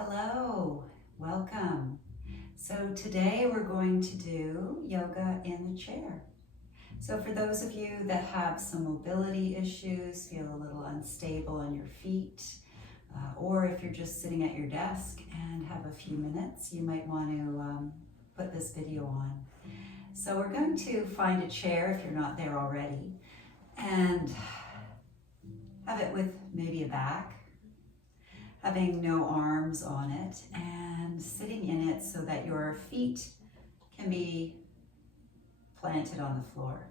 Hello, welcome. So today we're going to do yoga in a chair. So for those of you that have some mobility issues, feel a little unstable on your feet, or if you're just sitting at your desk and have a few minutes, you might want to put this video on. So we're going to find a chair if you're not there already, and have it with maybe a back, having no arms on it, and sitting in it so that your feet can be planted on the floor.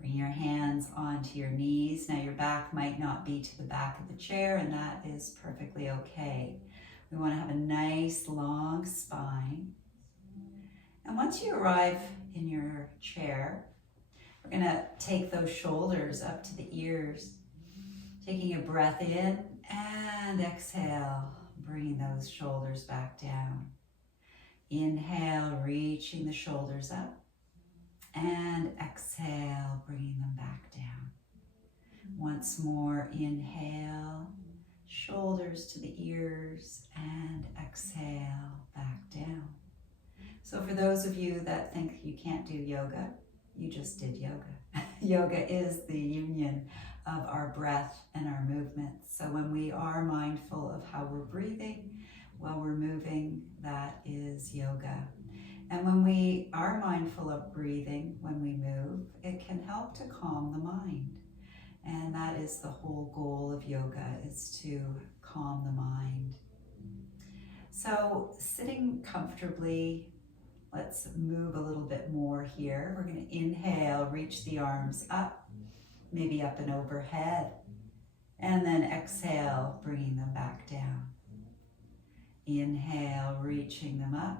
Bring your hands onto your knees. Now your back might not be to the back of the chair, and that is perfectly okay. We want to have a nice long spine. And once you arrive in your chair, we're going to take those shoulders up to the ears, taking a breath in and exhale, bringing those shoulders back down. Inhale, reaching the shoulders up, and exhale, bringing them back down. Once more, inhale, shoulders to the ears, and exhale, back down. So for those of you that think you can't do yoga, you just did yoga. Yoga is the union of our breath and our movements. So when we are mindful of how we're breathing while we're moving, that is yoga. And when we are mindful of breathing when we move, it can help to calm the mind. And that is the whole goal of yoga, is to calm the mind. So sitting comfortably, let's move a little bit more here. We're going to inhale, reach the arms up, maybe up and overhead, and then exhale, bringing them back down. Inhale, reaching them up,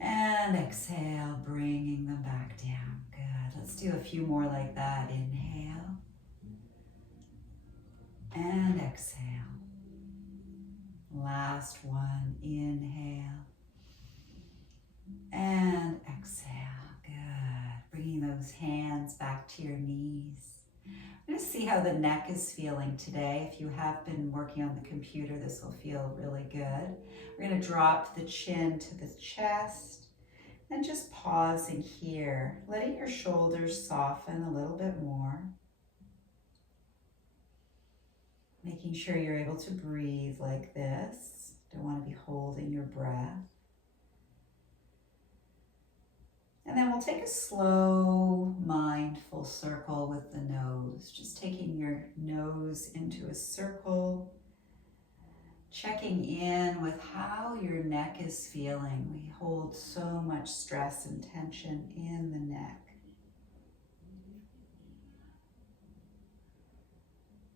and exhale, bringing them back down. Good. Let's do a few more like that. Inhale, and exhale. Last one. Inhale, and exhale. Good. Bringing those hands back to your knees. We're going to see how the neck is feeling today. If you have been working on the computer, this will feel really good. We're going to drop the chin to the chest and just pausing here, letting your shoulders soften a little bit more. Making sure you're able to breathe like this. Don't want to be holding your breath. And then we'll take a slow, mindful circle with the nose. Just taking your nose into a circle, checking in with how your neck is feeling. We hold so much stress and tension in the neck.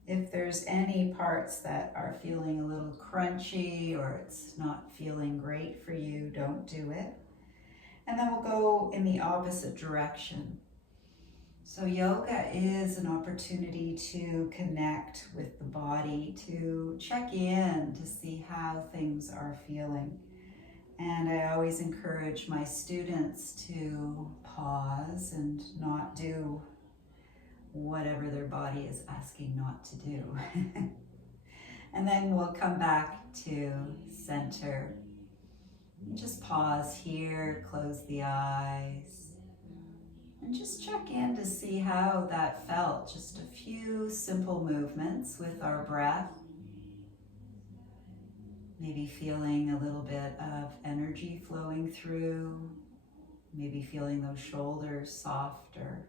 If there's any parts that are feeling a little crunchy or it's not feeling great for you, don't do it. And then we'll go in the opposite direction. So yoga is an opportunity to connect with the body, to check in, to see how things are feeling. And I always encourage my students to pause and not do whatever their body is asking not to do. And then we'll come back to center. Just pause here, close the eyes, and just check in to see how that felt. Just a few simple movements with our breath. Maybe feeling a little bit of energy flowing through, maybe feeling those shoulders softer.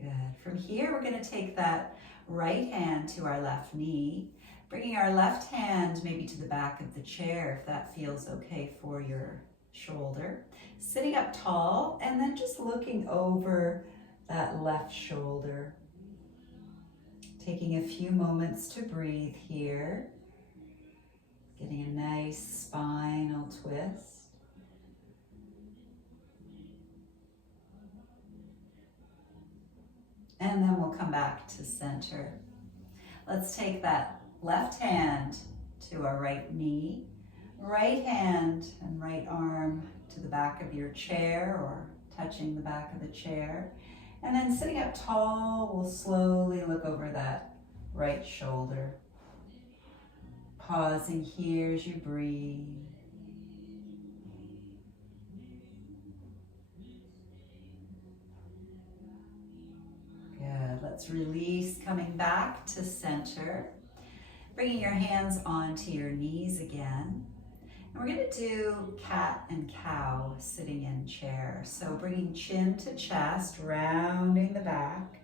Good. From here, we're going to take that right hand to our left knee, bringing our left hand maybe to the back of the chair if that feels okay for your shoulder. Sitting up tall and then just looking over that left shoulder. Taking a few moments to breathe here. Getting a nice spinal twist. And then we'll come back to center. Let's take that left hand to our right knee, right hand and right arm to the back of your chair or touching the back of the chair. And then sitting up tall, we'll slowly look over that right shoulder. Pausing here as you breathe. Good. Let's release, coming back to center. Bringing your hands onto your knees again. And we're going to do cat and cow sitting in chair. So bringing chin to chest, rounding the back.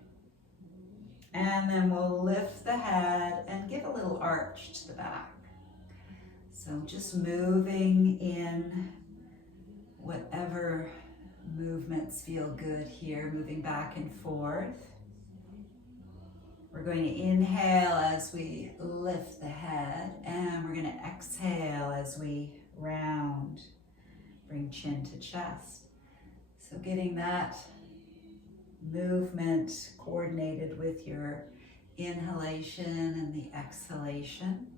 And then we'll lift the head and give a little arch to the back. So just moving in whatever movements feel good here, moving back and forth. We're going to inhale as we lift the head, and we're going to exhale as we round, bring chin to chest. So getting that movement coordinated with your inhalation and the exhalation.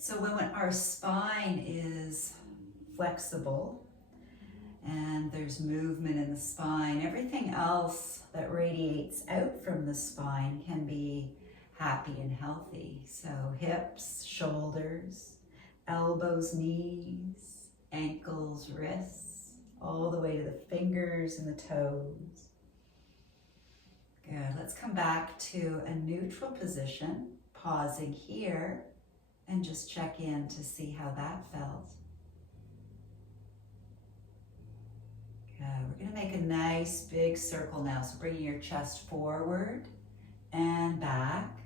So when our spine is flexible and there's movement in the spine, everything else that radiates out from the spine can be happy and healthy. So hips, shoulders, elbows, knees, ankles, wrists, all the way to the fingers and the toes. Good. Let's come back to a neutral position, pausing here, and just check in to see how that felt. Good. We're going to make a nice big circle now. So bringing your chest forward and back,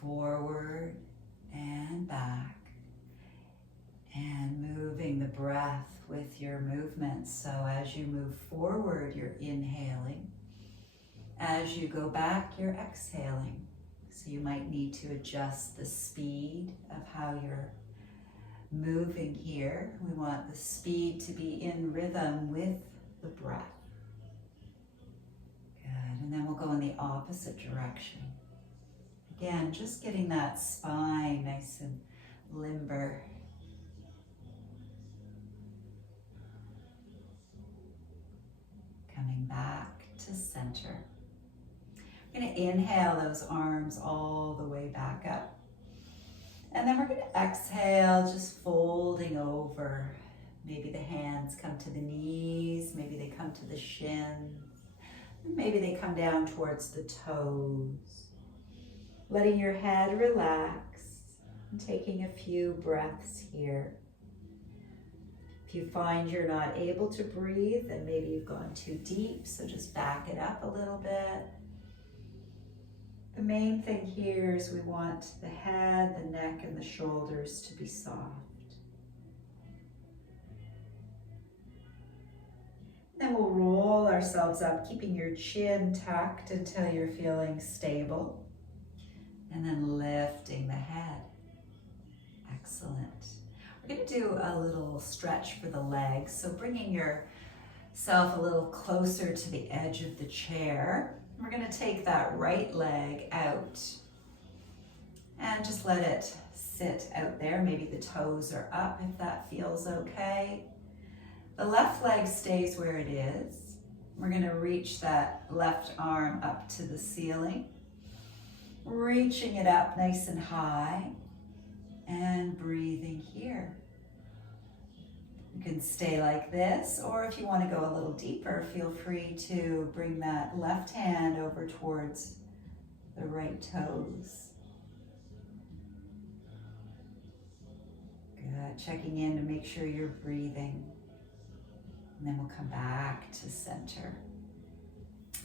forward and back, and moving the breath with your movements. So as you move forward, you're inhaling. As you go back, you're exhaling. So you might need to adjust the speed of how you're moving here. We want the speed to be in rhythm with the breath. Good. And then we'll go in the opposite direction. Again, just getting that spine nice and limber. Coming back to center. We're going to inhale those arms all the way back up. And then we're going to exhale, just folding over. Maybe the hands come to the knees, maybe they come to the shins, maybe they come down towards the toes. Letting your head relax and taking a few breaths here. If you find you're not able to breathe, then maybe you've gone too deep, so just back it up a little bit. The main thing here is we want the head, the neck, and the shoulders to be soft. Then we'll roll ourselves up, keeping your chin tucked until you're feeling stable. And then lifting the head. Excellent. We're going to do a little stretch for the legs. So bringing yourself a little closer to the edge of the chair. We're going to take that right leg out and just let it sit out there. Maybe the toes are up if that feels okay. The left leg stays where it is. We're going to reach that left arm up to the ceiling, reaching it up nice and high and breathing here. You can stay like this, or if you want to go a little deeper, feel free to bring that left hand over towards the right toes. Good. Checking in to make sure you're breathing. And then we'll come back to center.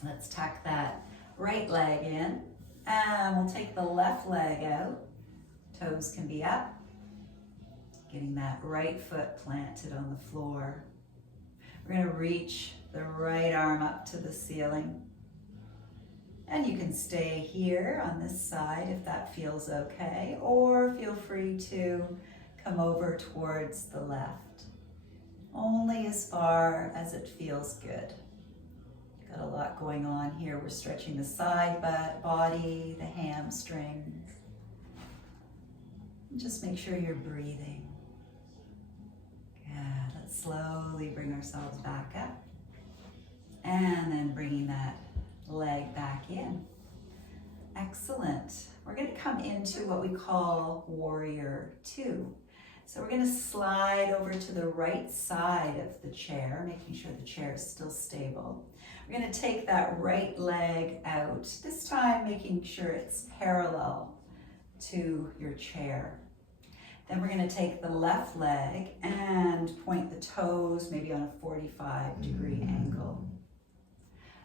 Let's tuck that right leg in, and we'll take the left leg out. Toes can be up. Getting that right foot planted on the floor. We're going to reach the right arm up to the ceiling. And you can stay here on this side if that feels okay, or feel free to come over towards the left. Only as far as it feels good. Got a lot going on here. We're stretching the side body, the hamstrings. And just make sure you're breathing. Good. Let's slowly bring ourselves back up. And then bringing that leg back in. Excellent. We're going to come into what we call Warrior 2. So we're going to slide over to the right side of the chair, making sure the chair is still stable. We're going to take that right leg out, this time making sure it's parallel to your chair. Then we're going to take the left leg and point the toes maybe on a 45-degree angle.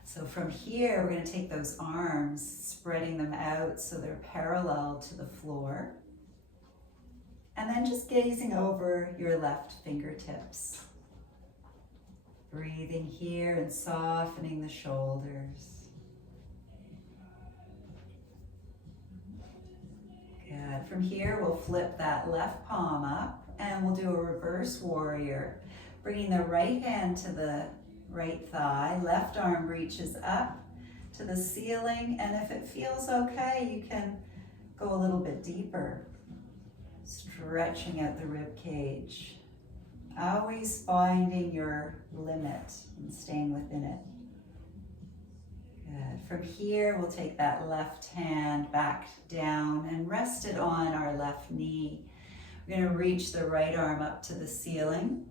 So from here, we're going to take those arms, spreading them out so they're parallel to the floor. And then just gazing over your left fingertips. Breathing here and softening the shoulders. Good. From here, we'll flip that left palm up and we'll do a reverse warrior. Bringing the right hand to the right thigh, left arm reaches up to the ceiling, and if it feels okay, you can go a little bit deeper. Stretching out the rib cage. Always finding your limit and staying within it. Good. From here, we'll take that left hand back down and rest it on our left knee. We're going to reach the right arm up to the ceiling.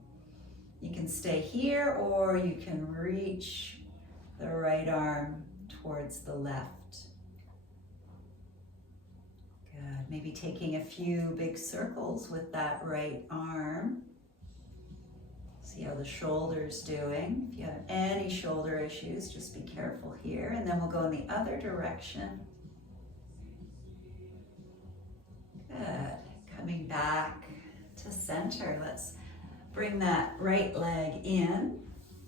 You can stay here or you can reach the right arm towards the left. Good. Maybe taking a few big circles with that right arm. See how the shoulder's doing. If you have any shoulder issues, just be careful here. And then we'll go in the other direction. Good. Coming back to center. Let's bring that right leg in,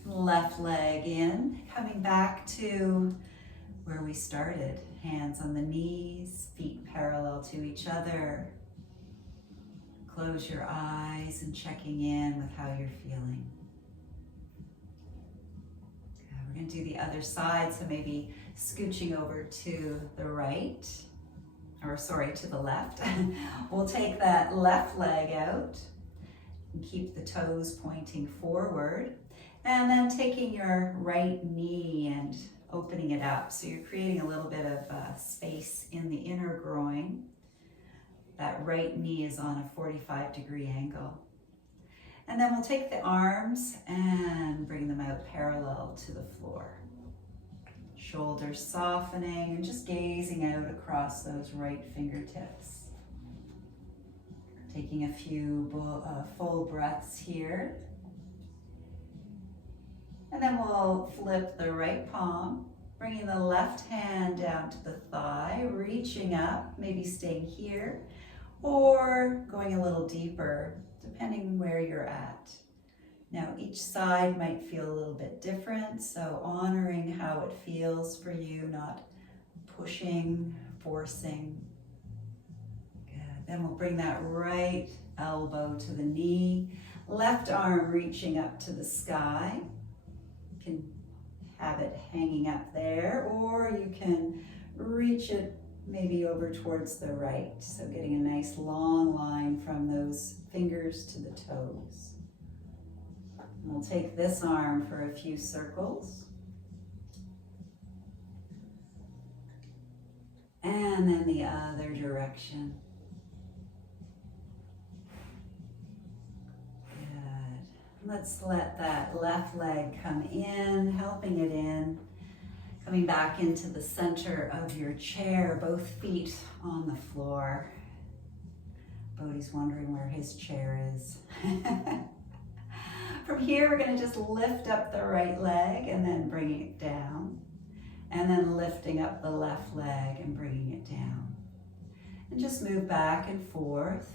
left leg in. Coming back to where we started. Hands on the knees, feet parallel to each other. Close your eyes and checking in with how you're feeling. Okay, we're going to do the other side, so maybe scooching over to the right, to the left. We'll take that left leg out and keep the toes pointing forward. And then taking your right knee and opening it up. So you're creating a little bit of space in the inner groin. That right knee is on a 45-degree angle. And then we'll take the arms and bring them out parallel to the floor. Shoulders softening and just gazing out across those right fingertips. Taking a few full breaths here. And then we'll flip the right palm, bringing the left hand down to the thigh, reaching up, maybe staying here, or going a little deeper, depending where you're at. Now, each side might feel a little bit different, so honoring how it feels for you, not pushing, forcing. Good. Then we'll bring that right elbow to the knee, left arm reaching up to the sky. You can have it hanging up there, or you can reach it maybe over towards the right. So getting a nice long line from those fingers to the toes. And we'll take this arm for a few circles. And then the other direction. Good. Let's let that left leg come in, helping it in. Coming back into the center of your chair, both feet on the floor. Bodhi's wondering where his chair is. From here, we're going to just lift up the right leg and then bringing it down. And then lifting up the left leg and bringing it down. And just move back and forth.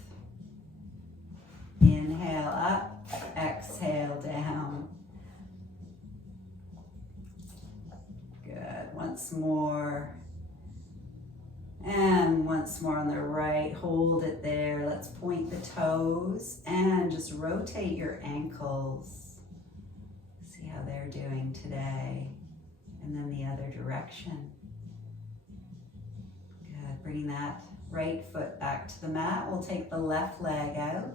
Inhale up, exhale down. Good. Once more. And once more on the right. Hold it there. Let's point the toes and just rotate your ankles. See how they're doing today. And then the other direction. Good. Bringing that right foot back to the mat. We'll take the left leg out.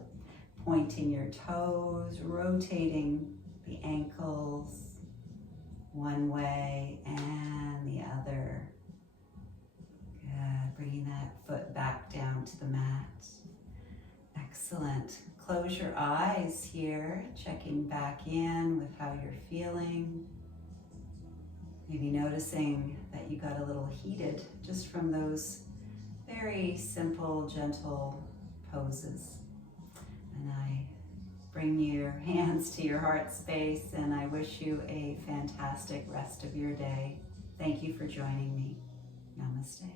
Pointing your toes, rotating the ankles. One way and the other. Good. Excellent. Close your eyes here, checking back in with how you're feeling. Maybe noticing that you got a little heated just from those very simple, gentle poses. And I bring your hands to your heart space, and I wish you a fantastic rest of your day. Thank you for joining me. Namaste.